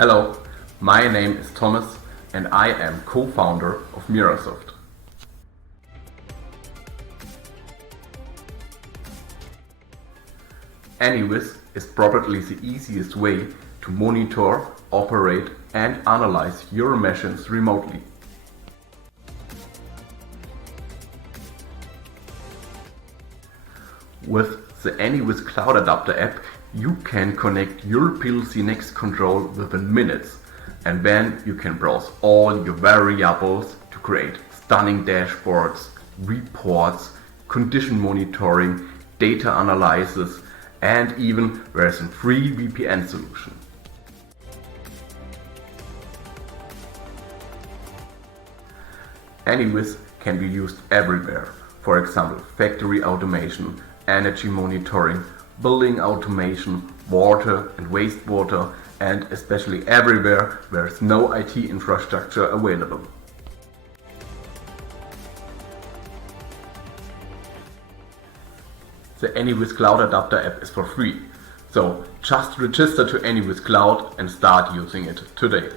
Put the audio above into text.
Hello, my name is Thomas and I am co-founder of Mirasoft. AnyWiz is probably the easiest way to monitor, operate and analyze your machines remotely. With the AnyWiz Cloud Adapter app, you can connect your PLC Next control within minutes, and then you can browse all your variables to create stunning dashboards, reports, condition monitoring, data analysis, and even there's a free VPN solution. AnyWiz can be used everywhere, for example factory automation, energy monitoring, building automation, water and wastewater, and especially everywhere where there is no IT infrastructure available. The AnyWiz Cloud Adapter app is for free, so just register to AnyWiz Cloud and start using it today.